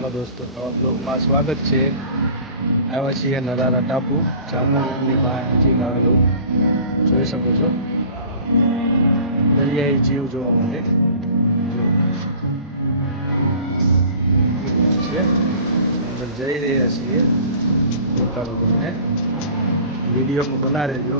Hello दोस्तों, नवा બ્લોગમાં સ્વાગત છે। આવ્યા છીએ નરારા ટાપુ, જામનગરની બહાર નજીક આવેલું જોઈ શકો છો। દરિયાઈ જીવ જોવા માટે છે। અંદર જઈ રહ્યા છીએ। પોતાનો તમને વિડીયોમાં બના રહેજો।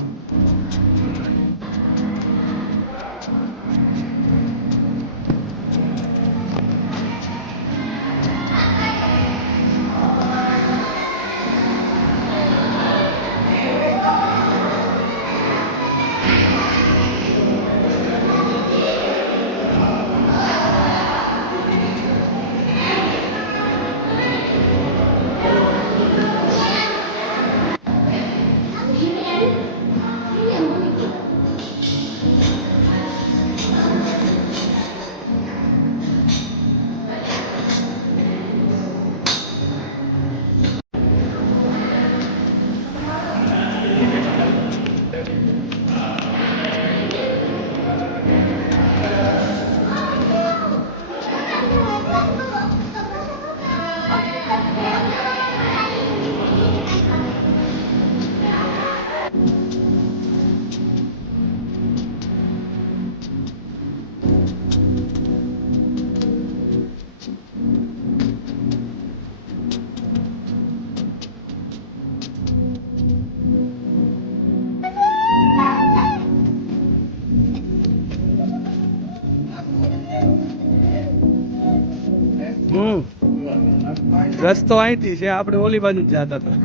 રસ્તો અહીંથી છે, આપણે ઓલી બાજુ જ જતા હતા।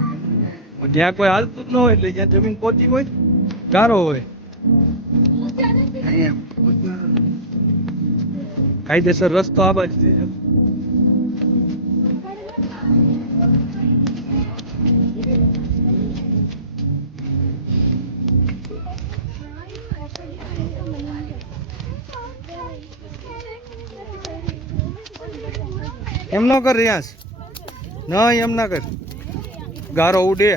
જ્યાં કોઈ હાલતું જ ન હોય એટલે જ્યાં જમીન પોચી હોય ગારો હોય કાયદેસર રસ્તો આ બાજુથી છે। એમ ન કર રિયાસ, નહીં એમ ના કર, ગારો ઉડે।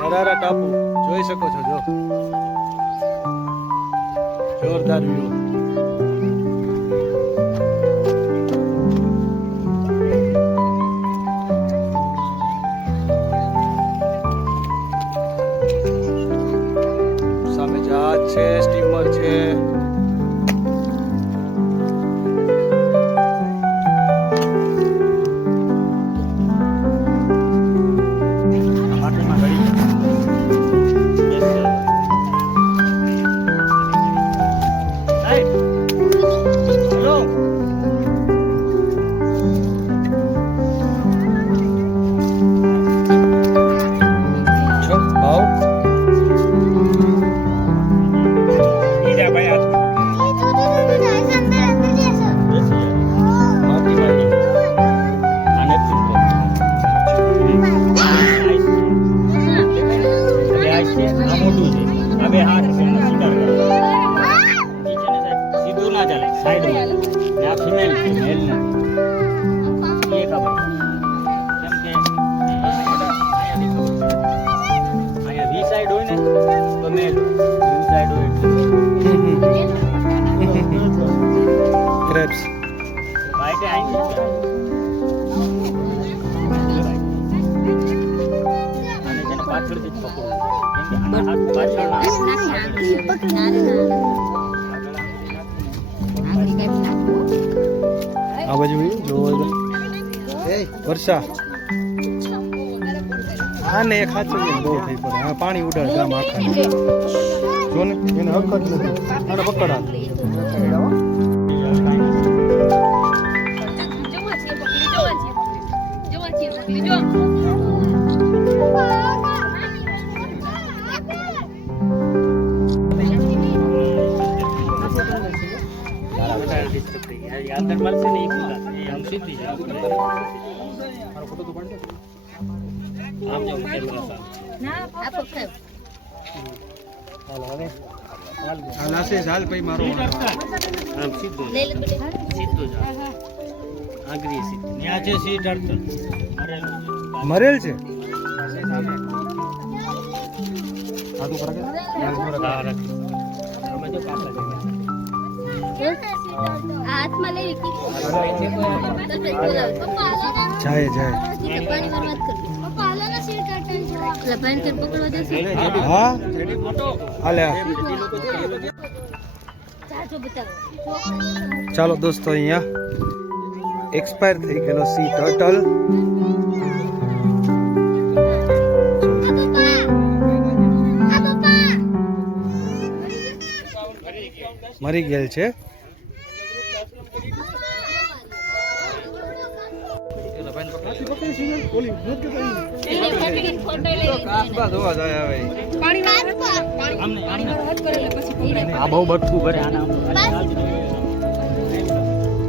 નરારા ટાપુ જોઈ શકો છો, જો જોરદાર વ્યૂ। સામે જહાજ છે, સ્ટીમર છે। Crepes. આ બાજુ જોવો વર્ષા આને એક હાથ બહુ થઈ પડે. હા પાણી ઉડાડે આમ આખા જો ને એને હક જ નથી. આને પકડ હાથ. अंदर मल से नहीं खुला ये हम सीधी है मारो फोटो तो पड़ आप जाओ कैमरा साथ ना आप ओके હાલ હવે હાલ આસે હાલ ભાઈ મારો हम सीधो ले ले बेटे सीधो जा आगरी सीधी न्या છે સીટ અડતર મરેલ છે આદુ પર કે હા રખ અમે તો પાછા હાથમાં લઈ જાય જાય પાણી માં વાત કર પપ્પા હાલાના સીટ કાઢતા લબાન કર પકડવા દેશે હા હાલે ચાચો બતાવો ચાલો દોસ્તો અહીંયા એક્સપાયર થઈ ગયેલો સી ટર્ટલ મરી ગયેલ છે. આ બહુ બટકું ભરે આના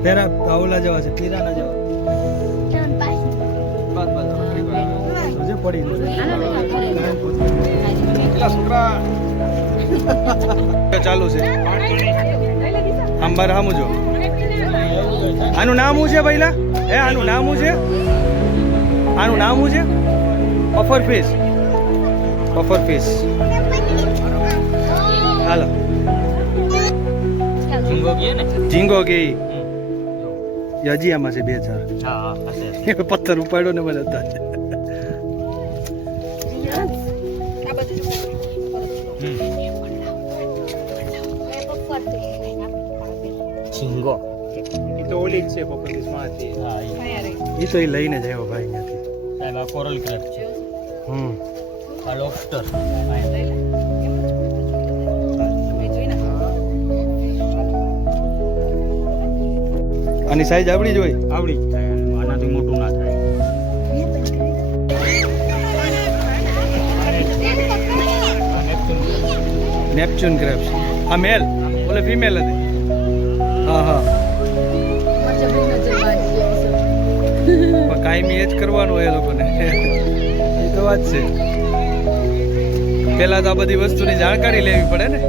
પેરા પાવલા જેવા છે પીરાના જેવા પડી ચાલુ છે આમ બાર હામું જો આનું નામ શું છે પહેલા આનું નામ શું છે આનું નામ શું છે પફર ફિશ હાલો ઝીંગો કે હજી આમાં છે 2-4 હા હશે પથ્થર ઉપાડ્યો ને મને હતા ઝીંગો એ તો ઓલી જ છે પપ્પા હતી હા એ તો એ લઈને જ આવ્યો ભાઈ ત્યાંથી સાહેબ આ કોરલ ક્રેબ છે આ લોબસ્ટર આની સાઈઝ આવડી જ હોય આવડી જ થાય આનાથી મોટું ના થાય નેપચ્યુન ક્રેબ્સ આ મેલ ઓલે ફિમેલ હતી હા હા પણ કાયમી એ જ કરવાનું હોય એ લોકોને એ તો વાત છે પેલા તો આ બધી વસ્તુની જાણકારી લેવી પડે ને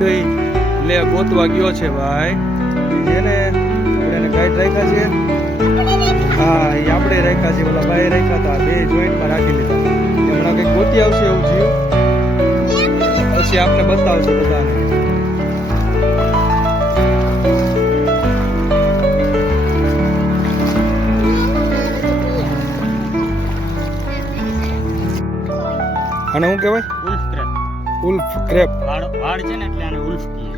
લે ગોતવા ગયો છે ભાઈ જેને આપણે એને ગાઈડ રાખ્યા છે હા એ આપણે રાખ્યા છે ઓલા ભાઈ રાખ્યા હતા બે જોઈન્ટમાં રાખી લીધા હમણાં કંઈક ગોતી આવશે એવું જીવ પછી આપણે બતાવશે બધાને અને શું કહેવાય ઉલ્ફ ક્રેપ. ઉલ્ફ ક્રેપ વાળ છે ને એટલે આને ઉલ્ફ કહીએ.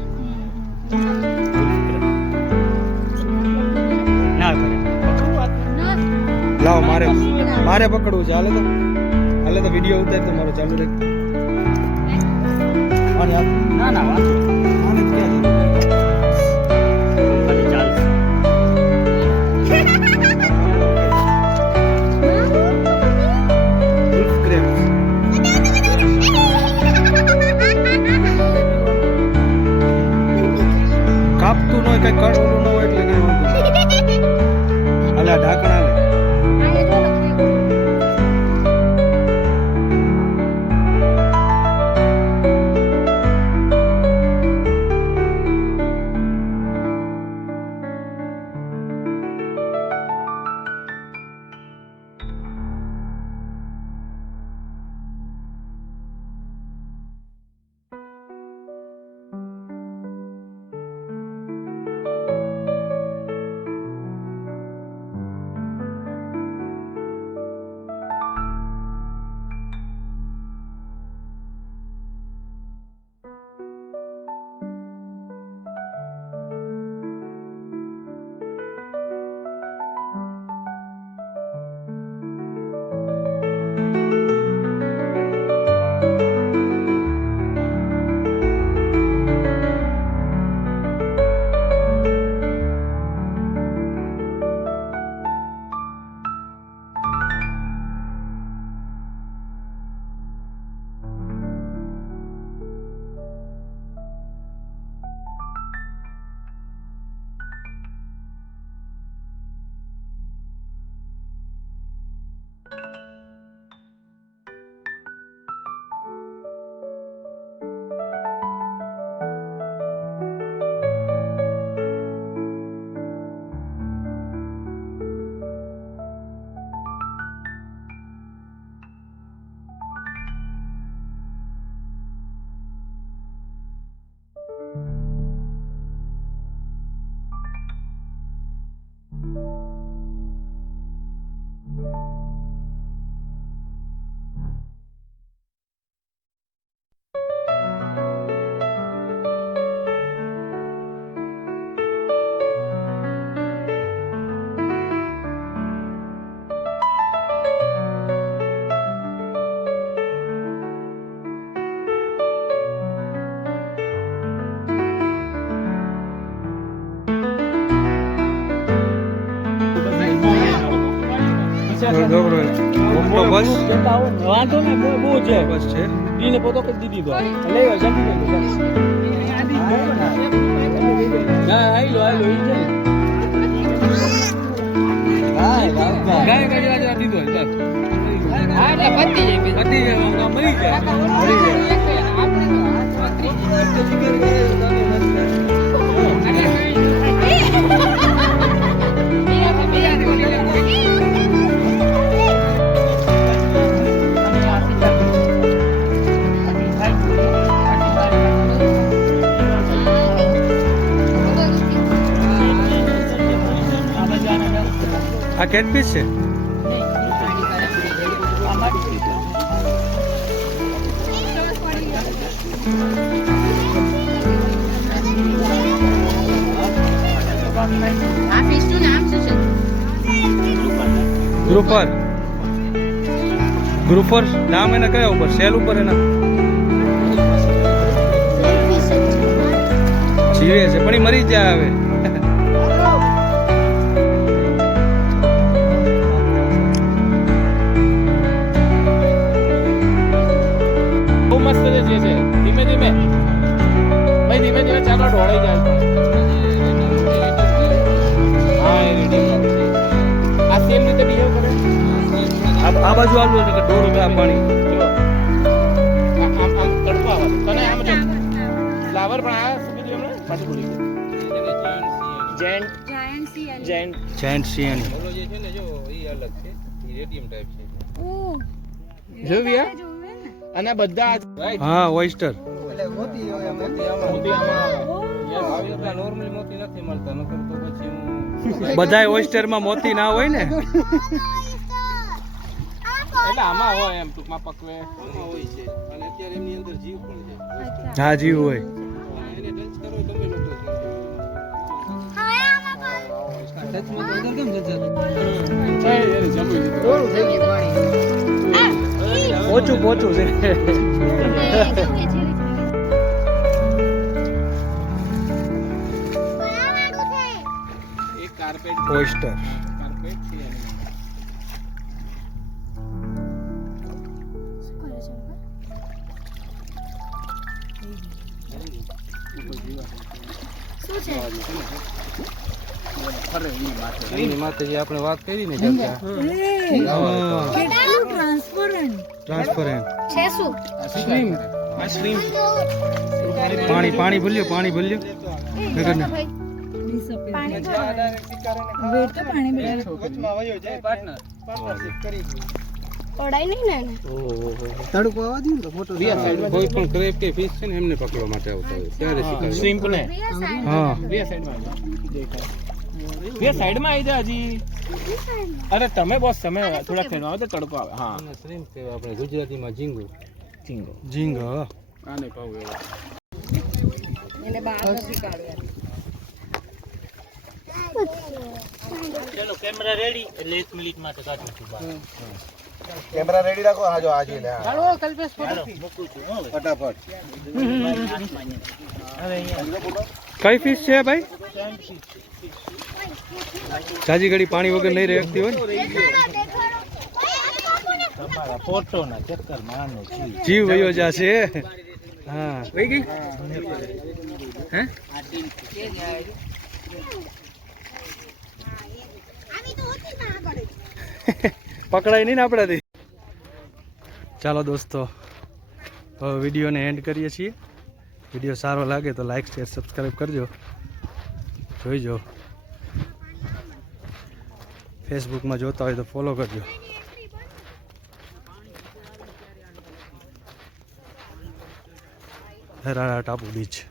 ના કરે. લાવો મારે પકડવું છે હાલે તો વિડીયો ઉતાર તો મારો ચાલુ રહે અને ના ના વાંધો નહીં. આને ક્યાં ખાલી ચાલશે. ઉલ્ફ ક્રેપ કાપતું ન હોય કઈ કણ ઓલું ન હોય એટલે કઈ વાંધો નહીં. હાલે આ ઢાંકણ હાલે વાંધો નહીં બહુ છે બસ છે દીને પોતો કરી દીધી તો લઈ લો જલ્દી લઈ લો આઈ લો ઈ છે ગાય ગાય દીધો બસ હા એટલે પતી જાય મરી આ કેટફિશ છે આ ફિશનું નામ શું છે? ગ્રુપર નામ એના કયા ઉપર સેલ ઉપર એના જીવે છે પણ એ મરી જાય હવે બહુ મસ્ત છે ધીમે ધીમે ભાઈ ધીમે ધીમે ચાલો ઢોળાઈ જાય હા એ રેડી આ સેમ રીતે બિહેવ કરે આ બાજુ આવું છે કે $1.5 પાણી જો આમ તડકો આવે તને આમ જો ફ્લાવર પણ આ શું કીધું એમણે પાછું બોલી જેન્ટ જેન્ટ જાયન્ટ સિયાની જોયું અને આ બધા હા ઓયસ્ટર બધાય ઓયસ્ટરમાં મોતી ના હોય ને એટલે આમાં હોય એમ ટૂંકમાં પકવે હોય છે અને અત્યારે એમની અંદર જીવ પણ છે હા જીવ હોય એને ટચ કરો તમે લોકો ઓછું પોચું છે એક કાર્પેટ ઓયસ્ટર કાર્પેટ છે એની માથે જે આપણે વાત કરી ને ટ્રાન્સપરન્ટ છે શું પાણી પાણી ભલ્યો પાણી ભલ્યો નગર ને પડાય નહીં ને કોઈ પણ ક્રેબ કે ફિશ છે ને એમને પકડવા માટે આવતા હોય ત્યારે શીખવાડે શ્રીમ્પ ને હા બે સાઈડમાં બે સાઈડમાં આવી જાય હજી અરે તમે બોસ તમે થોડા ફેરવા આવે તો તડકો આવે હા શ્રીમ્પ કહેવાય આપણે ગુજરાતીમાં ઝીંગો ઝીંગો ઝીંગ આને પાવ એવો એને બહાર નથી કાઢવા ચલો કેમેરા રેડી એટલે 1 મિનિટ માટે કાઢું છું બહાર કેમેરા રેડી રાખો આજો આજે લે ચાલો કલ્પેશ ફોટો મૂકું છું હો ફટાફટ કઈ ફિશ છે ભાઈ જાજી ઘડી પાણી વગર નહીં રહેતી હોય ને તમારા ફોટો ના ચક્કર મારનો જીવ વયો જાશે હા વઈ ગઈ હે પકડાય નહીં ને આપણાથી ચાલો દોસ્તો હવે વિડીયોને એન્ડ કરીએ છીએ વિડીયો સારો લાગે તો લાઈક શેર સબસ્ક્રાઈબ કરજો જોઈજો ફેસબુકમાં જોતા હોય તો ફોલો કરજો હેરાળા ટાપુ બીચ